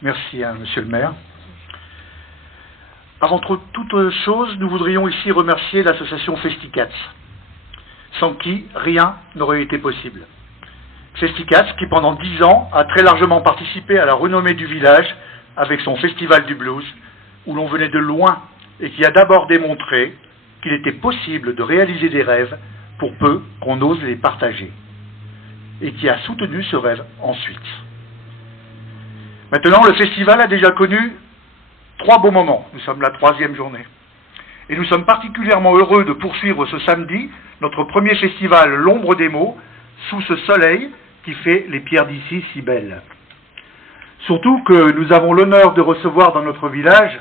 Merci à Monsieur le maire. Avant toute chose, nous voudrions ici remercier l'association Festicats, sans qui rien n'aurait été possible. Festicats, qui pendant 10 ans a très largement participé à la renommée du village avec son festival du blues, où l'on venait de loin et qui a d'abord démontré qu'il était possible de réaliser des rêves pour peu qu'on ose les partager, et qui a soutenu ce rêve ensuite. Maintenant, le festival a déjà connu 3 beaux moments. Nous sommes la 3e journée. Et nous sommes particulièrement heureux de poursuivre ce samedi notre premier festival L'Ombre des mots, sous ce soleil qui fait les pierres d'ici si belles. Surtout que nous avons l'honneur de recevoir dans notre village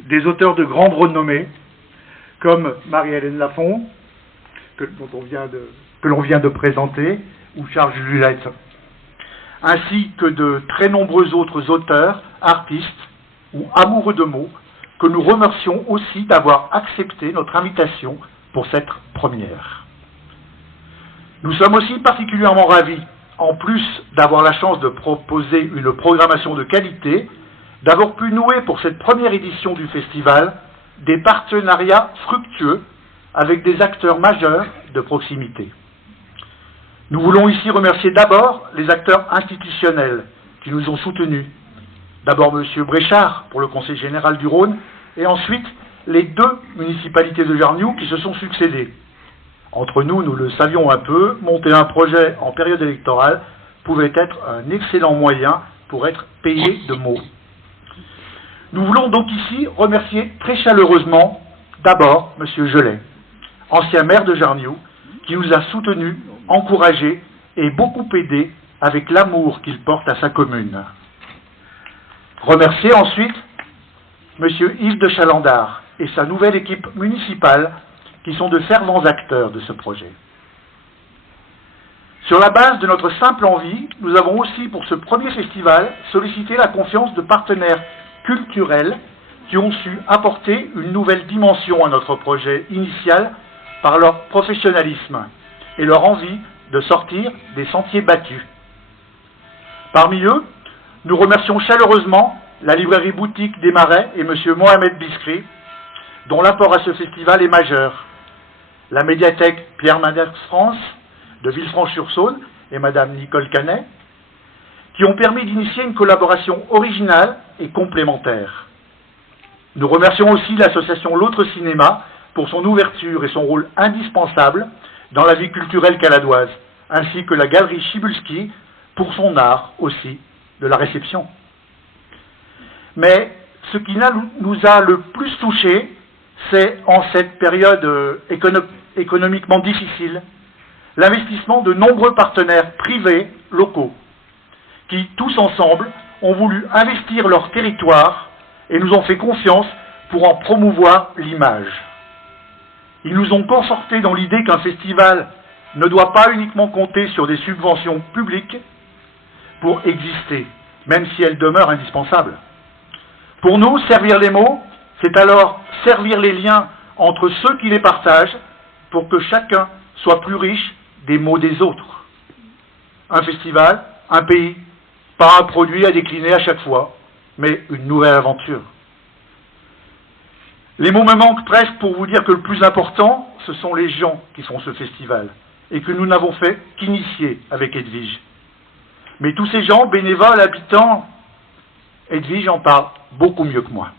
des auteurs de grande renommée, comme Marie-Hélène Lafont, que l'on vient de présenter, ou Charles Julette, ainsi que de très nombreux autres auteurs, artistes ou amoureux de mots, que nous remercions aussi d'avoir accepté notre invitation pour cette première. Nous sommes aussi particulièrement ravis, en plus d'avoir la chance de proposer une programmation de qualité, d'avoir pu nouer pour cette première édition du festival des partenariats fructueux avec des acteurs majeurs de proximité. Nous voulons ici remercier d'abord les acteurs institutionnels qui nous ont soutenus. D'abord M. Bréchard pour le Conseil général du Rhône et ensuite les 2 municipalités de Jarniou qui se sont succédées. Entre nous, nous le savions un peu, monter un projet en période électorale pouvait être un excellent moyen pour être payé de mots. Nous voulons donc ici remercier très chaleureusement d'abord M. Gelet, ancien maire de Jarniou, qui nous a soutenus, encouragés et beaucoup aidés avec l'amour qu'il porte à sa commune. Remercier ensuite M. Yves de Chalandard et sa nouvelle équipe municipale qui sont de fervents acteurs de ce projet. Sur la base de notre simple envie, nous avons aussi pour ce premier festival sollicité la confiance de partenaires culturels qui ont su apporter une nouvelle dimension à notre projet initial par leur professionnalisme et leur envie de sortir des sentiers battus. Parmi eux, nous remercions chaleureusement la librairie boutique des Marais et M. Mohamed Biskri, dont l'apport à ce festival est majeur, la médiathèque Pierre Mendès France de Villefranche-sur-Saône et Mme Nicole Canet, qui ont permis d'initier une collaboration originale et complémentaire. Nous remercions aussi l'association L'Autre Cinéma pour son ouverture et son rôle indispensable dans la vie culturelle caladoise, ainsi que la galerie Chibulski pour son art aussi de la réception. Mais ce qui nous a le plus touchés, c'est en cette période économiquement difficile, l'investissement de nombreux partenaires privés locaux, qui tous ensemble ont voulu investir leur territoire et nous ont fait confiance pour en promouvoir l'image. Ils nous ont confortés dans l'idée qu'un festival ne doit pas uniquement compter sur des subventions publiques pour exister, même si elles demeurent indispensables. Pour nous, servir les mots, c'est alors servir les liens entre ceux qui les partagent pour que chacun soit plus riche des mots des autres. Un festival, un pays, pas un produit à décliner à chaque fois, mais une nouvelle aventure. Les mots me manquent presque pour vous dire que le plus important, ce sont les gens qui font ce festival, et que nous n'avons fait qu'initier avec Edwige. Mais tous ces gens, bénévoles, habitants, Edwige en parle beaucoup mieux que moi.